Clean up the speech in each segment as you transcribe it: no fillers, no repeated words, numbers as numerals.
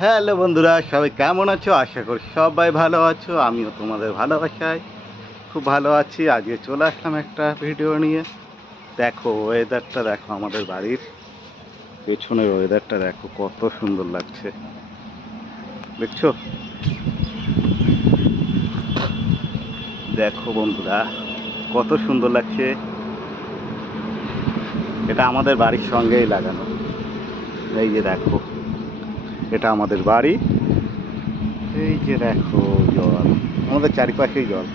Hello বন্ধুরা, সবাই কেমন আছো? আশা করি সবাই ভালো আছো। আমিও তোমাদের ভালোবাসায় খুব ভালো আছি। আজকে চলে আসলাম একটা ভিডিও নিয়ে। দেখো ওয়েদারটা, দেখো আমাদের বাড়ির পেছনের ওয়েদারটা দেখো, কত সুন্দর লাগছে। দেখছো? দেখো বন্ধুরা, কত সুন্দর লাগছে। এটা আমাদের বাড়ির সঙ্গেই লাগানো। এই যে দেখো, এটা আমাদের বাড়ি। এই যে দেখো জল, আমাদের চারিপাশেই জল।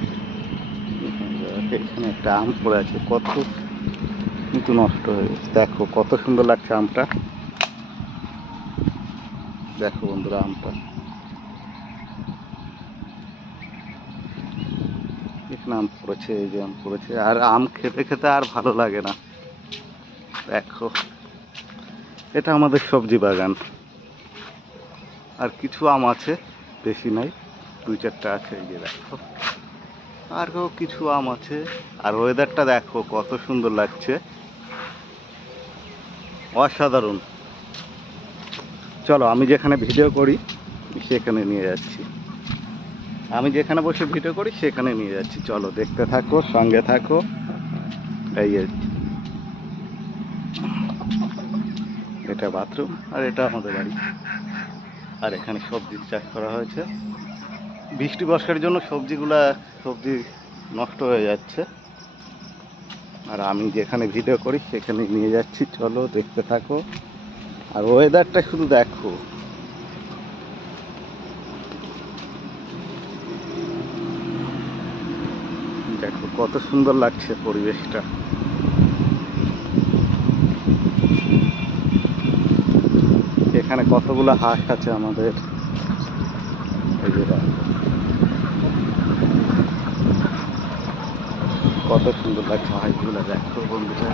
এখানে একটা আম পড়ে আছে, কত কিন্তু নষ্ট হয়ে গেছে। দেখো কত সুন্দর লাগছে আমটা। দেখো বন্ধুরা আমটা, এখানে আম পড়েছে, এই যে আম পড়েছে। আর আম খেতে খেতে আর ভালো লাগে না। দেখো, এটা আমাদের সবজি বাগান। আর কিছু আম আছে, বেশি নাই, দুই চারটা আছে। এই যে দেখো, আরও কিছু আম আছে। আর ওয়েদারটা দেখো কত সুন্দর লাগছে, অসাধারণ। চলো, আমি যেখানে ভিডিও করি সেখানে নিয়ে যাচ্ছি। আমি যেখানে বসে ভিডিও করি সেখানে নিয়ে যাচ্ছি। চলো দেখতে থাকো, সঙ্গে থাকো। এই এটা বাথরুম, আর এটা আমাদের বাড়ি। আর এখানে সবজি চাষ করা হয়েছে। বৃষ্টি বর্ষার জন্য সবজি নষ্ট হয়ে যাচ্ছে। আর আমি যেখানে ভিডিও করি সেখানে নিয়ে যাচ্ছি। চলো দেখতে থাকো। আর ওয়েদারটা শুধু দেখো, দেখো কত সুন্দর লাগছে পরিবেশটা। এখানে কতগুলো হাঁস আছে আমাদের। এই যে দেখো, কত সুন্দর লাগছে হাঁসগুলো। দেখো বন্ধুরা,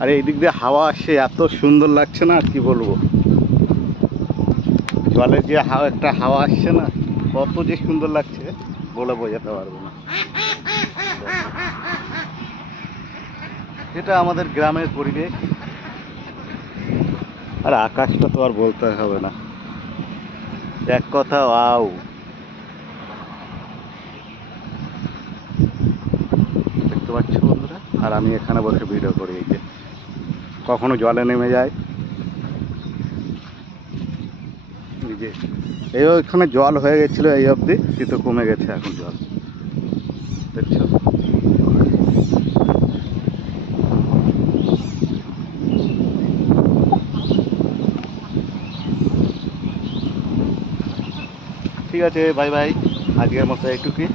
আর এই দিক দিয়ে হাওয়া আসছে, এত সুন্দর লাগছে না, কি বলবো। জলের যে একটা হাওয়া আসছে না, কত যে সুন্দর লাগছে বলে বোঝাতে পারবো না। এটা আমাদের গ্রামের পরিবেশ। আর আকাশটা তো আর বলতে হবে না, এক কথা ওয়াও। দেখতে পাচ্ছ বন্ধুরা? আর আমি এখানে বসে ভিডিও করি। এই যে কখনো জলে নেমে যায়, এই যে এই ওইখানে জল হয়ে গেছিল এই অবধি, কিন্তু কমে গেছে এখন জল। দেখছো? ঠিক আছে, বাই বাই। আজকের মতো এইটুকুই।